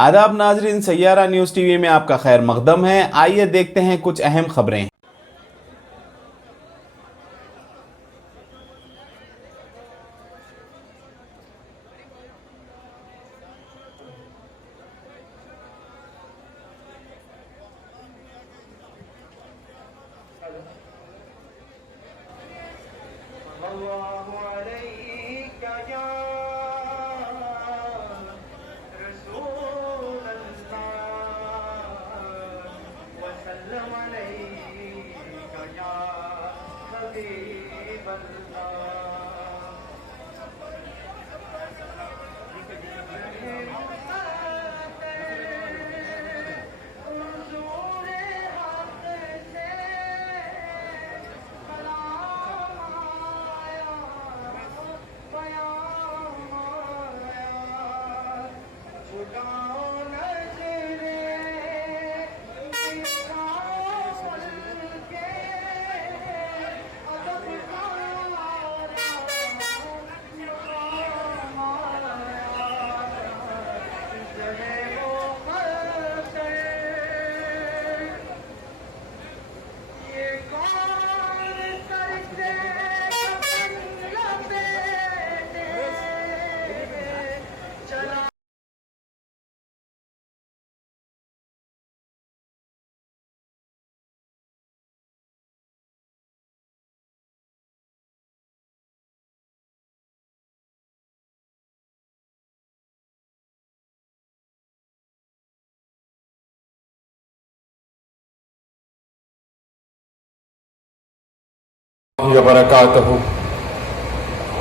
आदाब नाजरीन, Saiyaara news TV में आपका खैर मकदम है। आइए देखते हैं कुछ अहम खबरें। वबरकातुहू।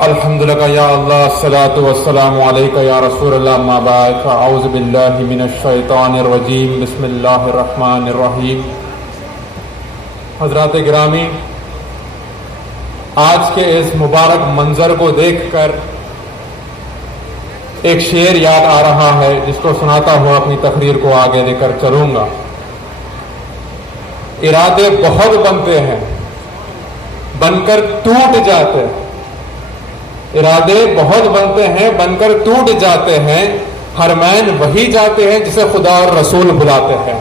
अल्हम्दुलिल्लाह या अल्लाह, अस्सलातु वस्सलामु अलैका या रसूल अल्लाह, अम्मा बाद, फ़अऊज़ु बिल्लाहि मिनश शैतानिर रजीम, बिस्मिल्लाहिर रहमानिर रहीम। हज़रात गिरामी, आज के इस मुबारक मंजर को देखकर एक शेर याद आ रहा है, जिसको सुनाता हुआ अपनी तकरीर को आगे लेकर चलूंगा। इरादे बहुत बनते हैं, बनकर टूट जाते हैं। इरादे बहुत बनते हैं, बनकर टूट जाते हैं। हरमैन वही जाते हैं जिसे खुदा और रसूल बुलाते हैं।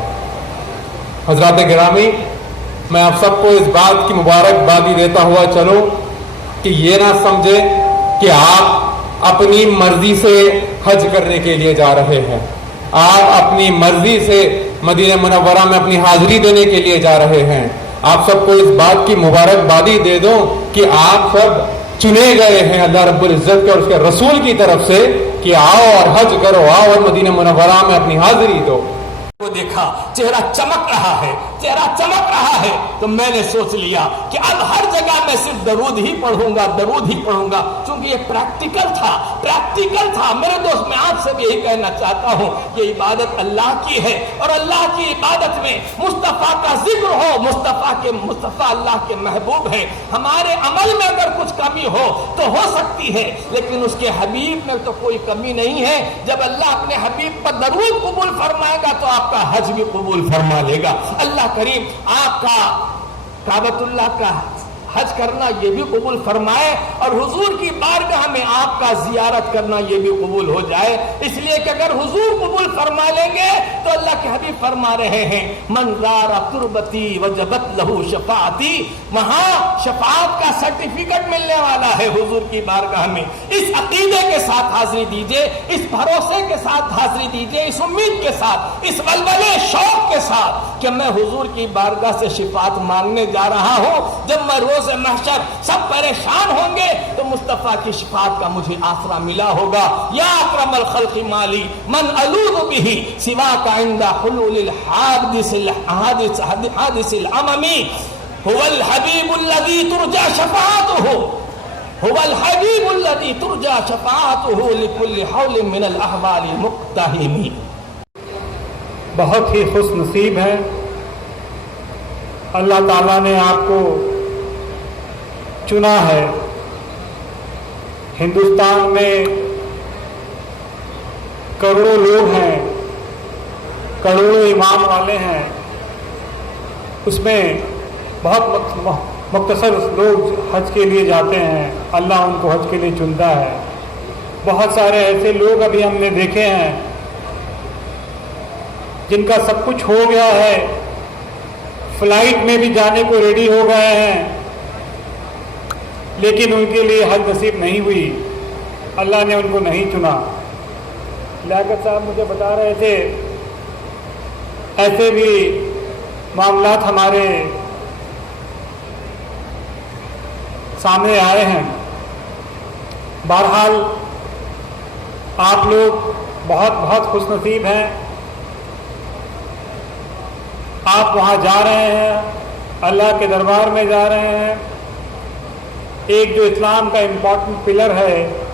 हजरात गिरामी, मैं आप सबको इस बात की मुबारकबादी देता हुआ चलूं कि ये ना समझे कि आप अपनी मर्जी से हज करने के लिए जा रहे हैं, आप अपनी मर्जी से मदीना मुनव्वरा में अपनी हाजिरी देने के लिए जा रहे हैं। आप सबको इस बात की मुबारकबादी दे दूं कि आप सब चुने गए हैं अल्लाह रब्बुल इज्जत के और उसके रसूल की तरफ से कि आओ और हज करो, आओ और मदीना मुनव्वरा में अपनी हाजिरी दो। को देखा, चेहरा चमक रहा है, चेहरा चमक रहा है, तो मैंने सोच लिया कि अब हर जगह मैं सिर्फ दरूद ही पढ़ूंगा, दरूद ही पढ़ूंगा, क्योंकि ये प्रैक्टिकल था। मेरे दोस्त, मैं आपसे भी यही कहना चाहता हूँ, ये इबादत अल्लाह की है और अल्लाह की इबादत में मुस्तफ़ा का जिक्र हो, मुस्तफ़ा अल्लाह के महबूब है। हमारे अमल में अगर कुछ कमी हो तो हो सकती है, लेकिन उसके हबीब में तो कोई कमी नहीं है। जब अल्लाह अपने हबीब पर दरूद कबूल फरमाएगा तो आपका हज भी कबूल फरमा लेगा। अल्लाह करीम आपका काबतुल्लाह का हज करना ये भी कबूल फरमाए और हुजूर की बारगाह में आपका जियारत करना ये भी कबूल हो जाए। इसलिए कि अगर हुजूर कबूल फरमा लेंगे तो अल्लाह के हबीब फरमा रहे हैं, मन ज़ारा तुरबती वजबत लहू शफाअती, वहां शफाअत का सर्टिफिकेट मिलने वाला है हुजूर की बारगाह में। इस अकीदे के साथ हाजिरी दीजिए, इस भरोसे के साथ हाजिरी दीजिए, इस उम्मीद के साथ, इस वलवले शौक के साथ कि मैं हुजूर की बारगाह से शिफाअत मांगने जा रहा हूं। जब मैं रोज़ महशर सब परेशान होंगे तो मुस्तफा की शिफात का मुझे आसरा मिला होगा। या अकरमल खल्क़ि माली मन अलूज़ु बिही सिवा का इंदा हुलूलिल हादिसिल अममी हुवल हबीबुल्लज़ी तुरजा शफाअतुहु हुवल हबीबुल्लज़ी तुरजा शफाअतुहु लिकुल्लि हौलिन मिनल अहवालिल मुक़्तहिमी। बहुत ही खुश नसीब है, अल्लाह ताला ने आपको चुना है। हिंदुस्तान में करोड़ों लोग हैं, करोड़ों ईमान वाले हैं, उसमें बहुत मुख्तसर लोग हज के लिए जाते हैं। अल्लाह उनको हज के लिए चुनता है। बहुत सारे ऐसे लोग अभी हमने देखे हैं जिनका सब कुछ हो गया है, फ्लाइट में भी जाने को रेडी हो गए हैं, लेकिन उनके लिए हज नसीब नहीं हुई, अल्लाह ने उनको नहीं चुना। लियाकत साहब मुझे बता रहे थे ऐसे भी मामलात हमारे सामने आए हैं। बहरहाल आप लोग बहुत बहुत खुशनसीब हैं, आप वहाँ जा रहे हैं, अल्लाह के दरबार में जा रहे हैं। एक जो इस्लाम का इम्पोर्टेंट पिलर है,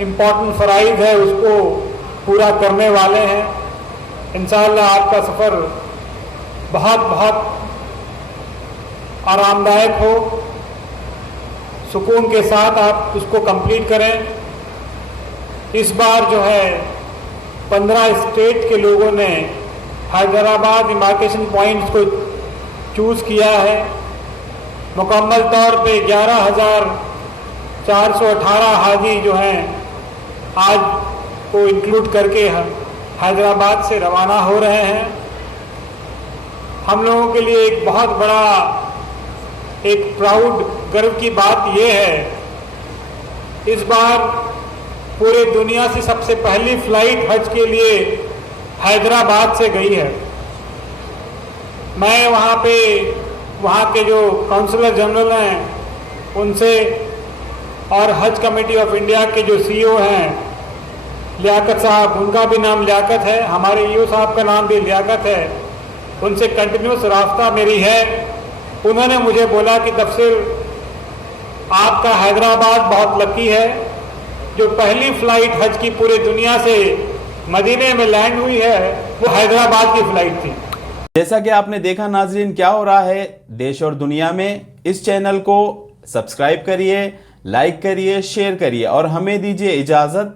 इम्पोर्टेंट फ़राइज़ है, उसको पूरा करने वाले हैं। इंशाअल्लाह आपका सफ़र बहुत बहुत आरामदायक हो, सुकून के साथ आप उसको कंप्लीट करें। इस बार जो है 15 स्टेट के लोगों ने हैदराबाद इमार्केशन पॉइंट्स को चूज़ किया है। मुकम्मल तौर पे 11,418 हाजी जो हैं आज को इंक्लूड करके हैदराबाद से रवाना हो रहे हैं। हम लोगों के लिए एक बहुत बड़ा एक प्राउड गर्व की बात यह है, इस बार पूरे दुनिया से सबसे पहली फ्लाइट हज के लिए हैदराबाद से गई है। मैं वहाँ के जो काउंसलर जनरल हैं उनसे और हज कमेटी ऑफ इंडिया के जो सीईओ हैं लियाकत साहब, उनका भी नाम लियाकत है, हमारे ईओ साहब का नाम भी लियाकत है, उनसे कंटिन्यूस रास्ता मेरी है। उन्होंने मुझे बोला कि तफसीर आपका हैदराबाद बहुत लकी है, जो पहली फ्लाइट हज की पूरे दुनिया से मदीने में लैंड हुई है वो हैदराबाद की फ्लाइट थी। जैसा कि आपने देखा नाजरीन क्या हो रहा है देश और दुनिया में, इस चैनल को सब्सक्राइब करिए, लाइक करिए, शेयर करिए और हमें दीजिए इजाज़त।